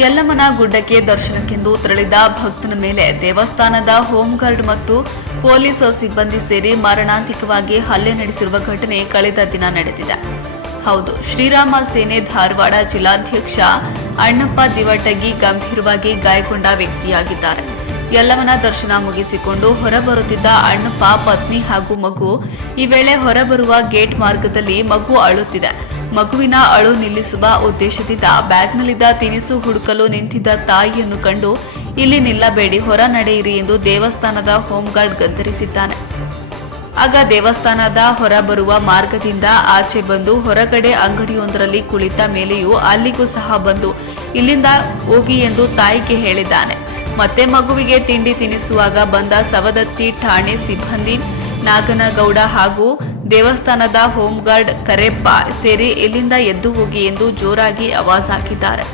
ಯಲ್ಲಮ್ಮನ ಗುಡ್ಡಕ್ಕೆ ದರ್ಶನಕ್ಕೆಂದು ತೆರಳಿದ ಭಕ್ತನ ಮೇಲೆ ದೇವಸ್ಥಾನದ ಹೋಂಗಾರ್ಡ್ ಮತ್ತು ಪೊಲೀಸ್ ಸಿಬ್ಬಂದಿ ಸೇರಿ ಮಾರಣಾಂತಿಕವಾಗಿ ಹಲ್ಲೆ ನಡೆಸಿರುವ ಘಟನೆ ಕಳೆದ ದಿನ ನಡೆದಿದೆ. ಹೌದು, ಶ್ರೀರಾಮ ಸೇನೆ ಧಾರವಾಡ ಜಿಲ್ಲಾಧ್ಯಕ್ಷ ಅಣ್ಣಪ್ಪ ದಿವಟಗಿ ಗಂಭೀರವಾಗಿ ಗಾಯಗೊಂಡ ವ್ಯಕ್ತಿಯಾಗಿದ್ದಾರೆ. ಯಲ್ಲವನ ದರ್ಶನ ಮುಗಿಸಿಕೊಂಡು ಹೊರಬರುತ್ತಿದ್ದ ಅಣ್ಣಪ್ಪ, ಪತ್ನಿ ಹಾಗೂ ಮಗು ಈ ವೇಳೆ ಹೊರಬರುವ ಗೇಟ್ ಮಾರ್ಗದಲ್ಲಿ ಮಗು ಅಳುತ್ತಿದೆ. ಮಗುವಿನ ಅಳು ನಿಲ್ಲಿಸುವ ಉದ್ದೇಶದಿಂದ ಬ್ಯಾಗ್ನಲ್ಲಿದ್ದ ತಿನಿಸು ಹುಡುಕಲು ನಿಂತಿದ್ದ ತಾಯಿಯನ್ನು ಕಂಡು, ಇಲ್ಲಿ ನಿಲ್ಲಬೇಡಿ, ಹೊರ ನಡೆಯಿರಿ ಎಂದು ದೇವಸ್ಥಾನದ ಹೋಂಗಾರ್ಡ್ ಗದ್ದರಿಸಿದ್ದಾನೆ. ಆಗ ದೇವಸ್ಥಾನದ ಹೊರ ಬರುವ ಮಾರ್ಗದಿಂದ ಆಚೆ ಬಂದು ಹೊರಗಡೆ ಅಂಗಡಿಯೊಂದರಲ್ಲಿ ಕುಳಿತ ಮೇಲೆಯೂ ಅಲ್ಲಿಗೂ ಸಹ ಬಂದು, ಇಲ್ಲಿಂದ ಹೋಗಿ ಎಂದು ತಾಯಿಗೆ ಹೇಳಿದ್ದಾನೆ. ಮತ್ತೆ ಮಗುವಿಗೆ ತಿಂಡಿ ತಿನಿಸುವಾಗ ಬಂದ ಸವದತ್ತಿ, ಠಾಣೆ, ಸಿಬ್ಬಂದಿ, ನಾಗನಗೌಡ ಹಾಗೂ ದೇವಸ್ಥಾನದ ಹೋಮ್ಗಾರ್ಡ್ ಕರೆಪ್ಪ ಸೇರಿ ಇಲ್ಲಿಂದ ಎದ್ದು ಹೋಗಿ ಎಂದು ಜೋರಾಗಿ ಆವಾಜ್ ಹಾಕಿದ್ದಾರೆ.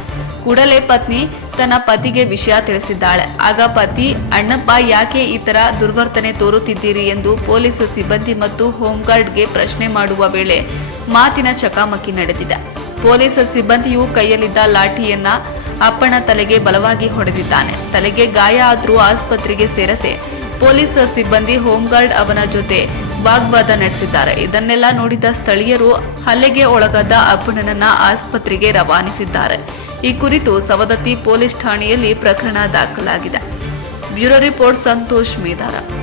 ಕೂಡಲೇ ಪತ್ನಿ ತನ್ನ ಪತಿಗೆ ವಿಷಯ ತಿಳಿಸಿದ್ದಾಳೆ. ಆಗ ಪತಿ, ಅಣ್ಣಪ್ಪ, ಯಾಕೆ ಈ ತರ ದುರ್ವರ್ತನೆ ತೋರುತ್ತಿದ್ದೀರಿ? ಎಂದು ಪೊಲೀಸ್ ಸಿಬ್ಬಂದಿ ಮತ್ತು ಹೋಮ್ಗಾರ್ಡ್ಗೆ ಪ್ರಶ್ನೆ ಮಾಡುವ ವೇಳೆ ಮಾತಿನ ಚಕಾಮಕಿ ನಡೆದಿದೆ. ಪೊಲೀಸ್ ಸಿಬ್ಬಂದಿಯು ಕೈಯಲ್ಲಿದ್ದ ಲಾಠಿಯನ್ನ ಅಪ್ಪಣ ತಲೆಗೆ ಬಲವಾಗಿ ಹೊಡೆದಿದ್ದಾನೆ. ತಲೆಗೆ ಗಾಯ ಆದರೂ ಆಸ್ಪತ್ರೆಗೆ ಸೇರದೆ ಪೊಲೀಸ್ ಸಿಬ್ಬಂದಿ ಹೋಮ್ಗಾರ್ಡ್ ಅವನ ಜೊತೆ ವಾಗ್ವಾದ ನಡೆಸಿದ್ದಾರೆ. ಇದನ್ನೆಲ್ಲ ನೋಡಿದ ಸ್ಥಳೀಯರು ಹಲ್ಲೆಗೆ ಒಳಗಾದ ಅಪ್ಪಣ್ಣನನ್ನ ಆಸ್ಪತ್ರೆಗೆ ರವಾನಿಸಿದ್ದಾರೆ. ಈ ಕುರಿತು ಸವದತ್ತಿ ಪೊಲೀಸ್ ಠಾಣೆಯಲ್ಲಿ ಪ್ರಕರಣ ದಾಖಲಾಗಿದೆ. Bureau report Santosh Medara.